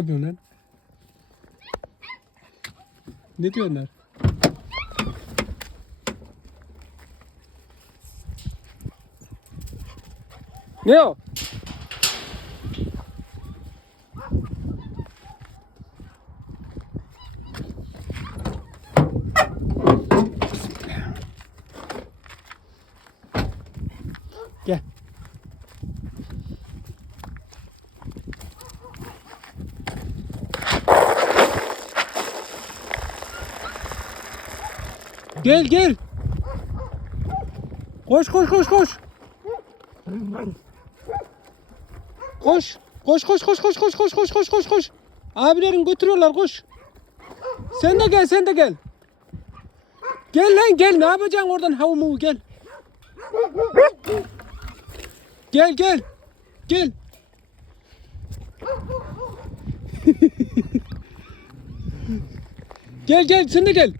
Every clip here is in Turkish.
yapıyorsun lan? Ne diyorlar? Ne o? Gel. Gel gel. Koş koş koş koş. Koş. Koş koş koş koş koş koş koş koş koş koş. Abilerin götürüyorlar koş. Sen de gel sen de gel. Gel lan gel ne yapacaksın oradan havumu gel. Gel gel. Gel. gel gel sen de gel.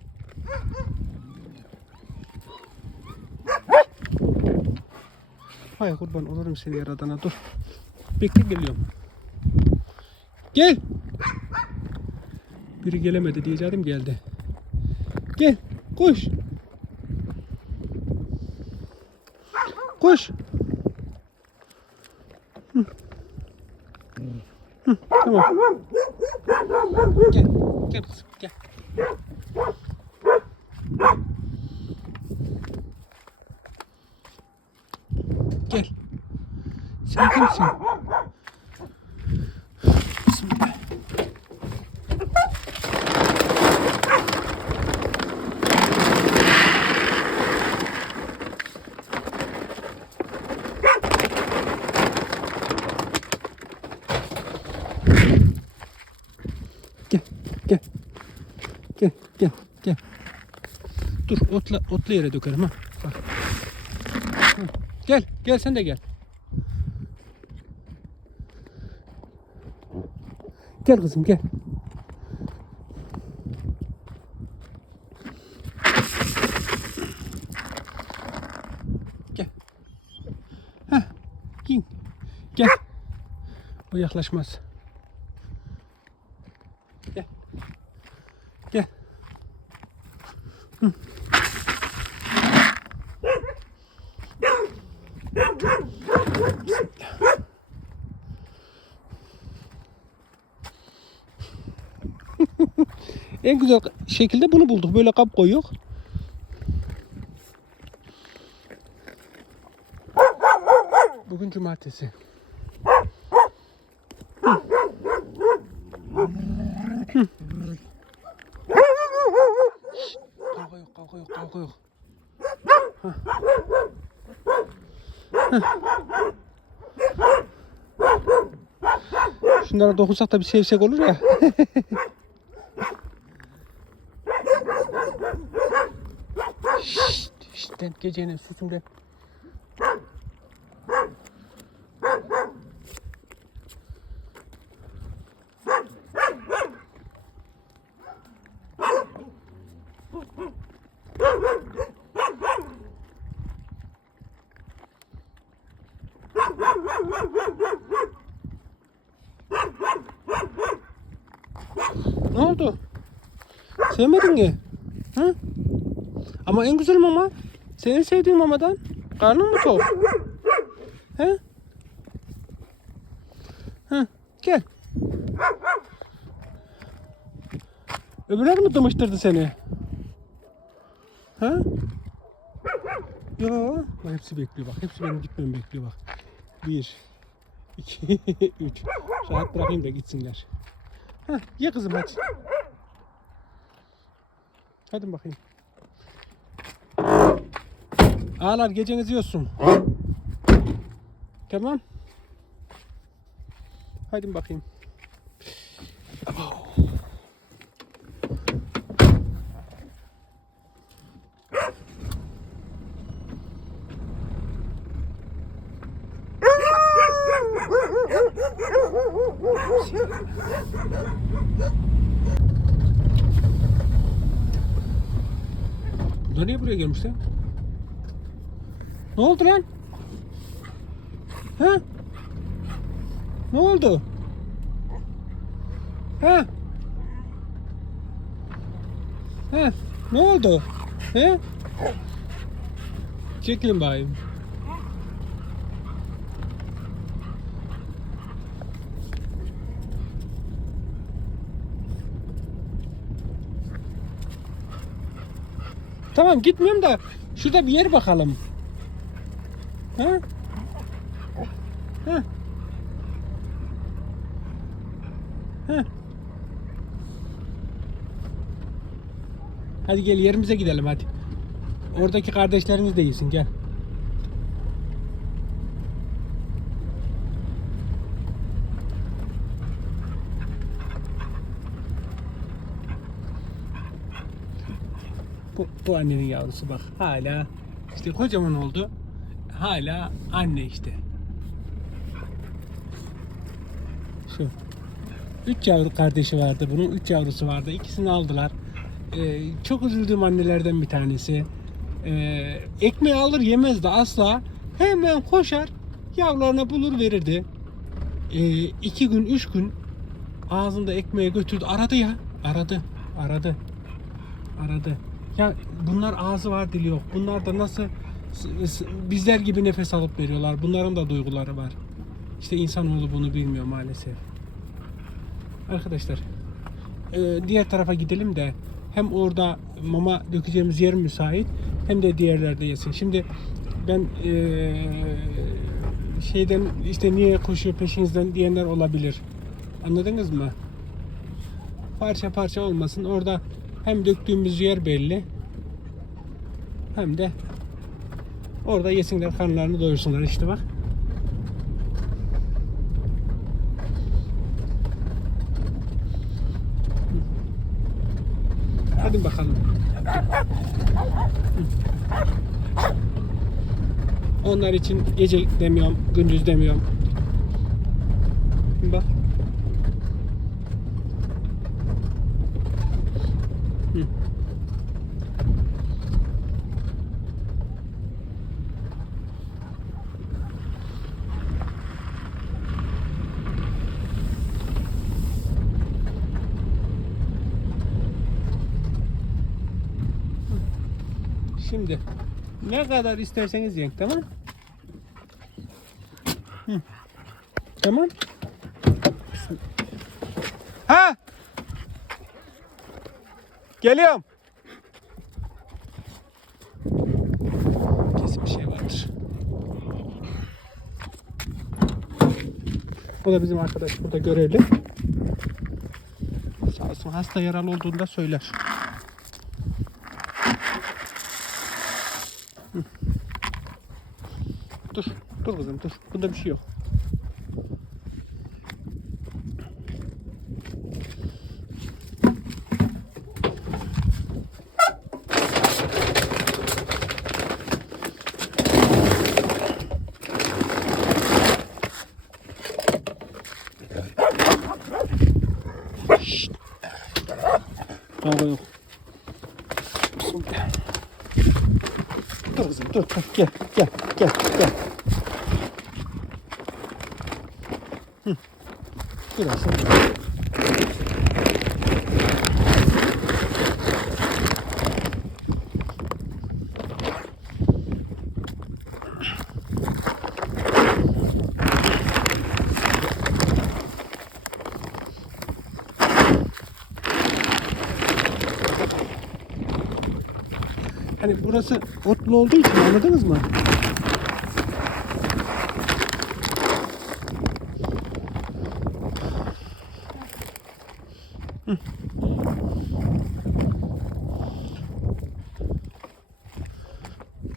Hay kurban olurum seni yaradana dur. Bekle geliyorum. Gel. Biri gelemedi diyeceğim geldi. Gel koş. Koş. Hı. Hı, tamam. Gel. Gel kızım. Gel. Sen kimsin? Bismillah. Gel, gel. Gel, gel, gel. Dur, otla, otla yere dökerim ha. Bak. Gel, gel sen de gel. Gel kızım gel. Gel. Heh. Gel. Gel. O yaklaşmaz. Gel. Gel. Hı. En güzel şekilde bunu bulduk. Böyle kap koyuyor. Bugün cumartesi. Kavga yok, kavga yok, kavga yok. Şunlara dokunsak da bir sevsek olur ya. Şşt, şşt lan gecenin susun lan. Ne oldu? Sevmedin mi? Hı? Ama en güzel mama. Senin sevdiğin mamadan. Karnın mı tok? He? He, gel. Öbürler mi dımıştırdı seni? Ha? Yo, bak hepsi bekliyor bak. Hepsi benim gitmemi bekliyor bak. Bir, iki, üç. Rahat bırakayım da gitsinler. Ha, ye kızım hadi. Hadi bakayım. Ağlar gecenizi yiyorsun. Tamam. Hadi bakayım. Bunlar buraya gelmişler? Ne oldu lan? Ha? Ne oldu? Ha? Ha? Ne oldu? He? Çekilin bayım. Tamam gitmiyorum da şurada bir yer bakalım. Ha? Ha? Ha? Hadi gel yerimize gidelim hadi. Oradaki kardeşlerimiz de iyisin gel. Bu, bu annenin yavrusu bak hala işte kocaman oldu. Hala anne işte. Şu. Üç yavru kardeşi vardı bunun. Üç yavrusu vardı. İkisini aldılar. Ee, çok üzüldüğüm annelerden bir tanesi. Ee, ekmeği alır yemezdi asla. Hemen koşar yavrularına bulur verirdi. Ee, iki gün, üç gün ağzında ekmeği götürdü. Aradı ya. Aradı. Aradı. Aradı. Ya bunlar ağzı var dili yok. Bunlar da nasıl bizler gibi nefes alıp veriyorlar. Bunların da duyguları var. İşte insanoğlu bunu bilmiyor maalesef. Arkadaşlar e, diğer tarafa gidelim de hem orada mama dökeceğimiz yer müsait hem de diğerlerde yesin. Şimdi ben e, şeyden işte niye koşuyor peşinizden diyenler olabilir. Anladınız mı? Parça parça olmasın. Orada hem döktüğümüz yer belli hem de orada yesinler karnlarını doyursunlar işte bak. Hadi bakalım. Onlar için gece demiyorum, gündüz demiyorum. Bak. Hı. Şimdi ne kadar isterseniz yiyin tamam? Hı. Tamam. Ha? Geliyorum. Kesin bir şey vardır. Bu da bizim arkadaş burada görevli. Sağ olsun hasta yaralı olduğunda söyler. Dur, dur kızım dur. Bunda bir şey yok. Şşt. Kavga yok. Bismillah. Dur kızım dur, dur. Gel gel gel. Hı. Biraz. Hani burası otlu olduğu için anladınız mı?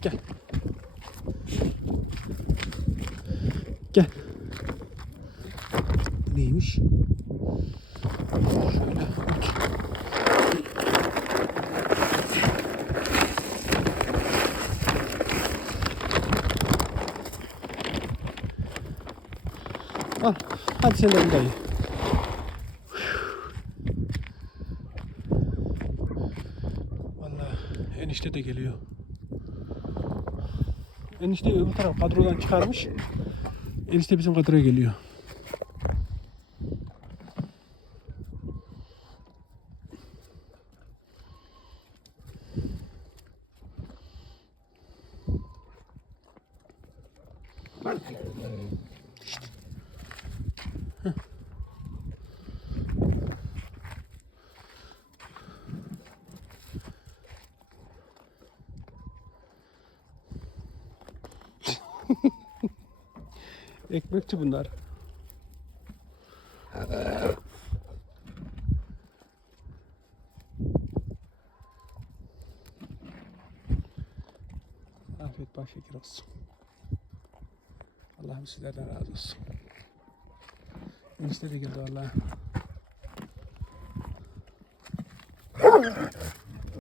Gel. Gel. Neymiş? Şöyle Hadi Selim dayı. Valla enişte de geliyor. Enişte öbür taraf kadrodan çıkarmış. Enişte bizim kadroya geliyor. Şişt. Ekmekçi bunlar. Afiyet baş şeker olsun. Allah'ım sizlerden razı olsun. Enişte de geldi vallahi.